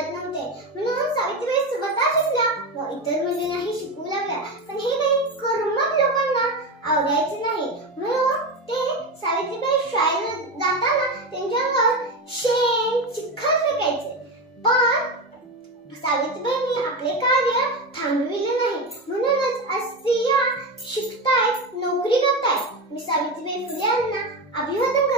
मिळत नव्हते, म्हणून सावित्रीबाई स्वतः शिकल्या व इतर मुलींनाही शिकवू लागल्या. पण हे काही कर्मठ लोकांना आवडायचे नाही, म्हणून ते सावित्रीबाई शाळेला जाताना त्यांच्यावर शेण चिखल फेकायचे. पण सावित्रीबाईंनी आपले कार्य थांबविले नाही, म्हणूनच आज स्त्रिया शिकतायत, नोकरी करतायत. मी सावित्रीबाई फुले यांना अभिवादन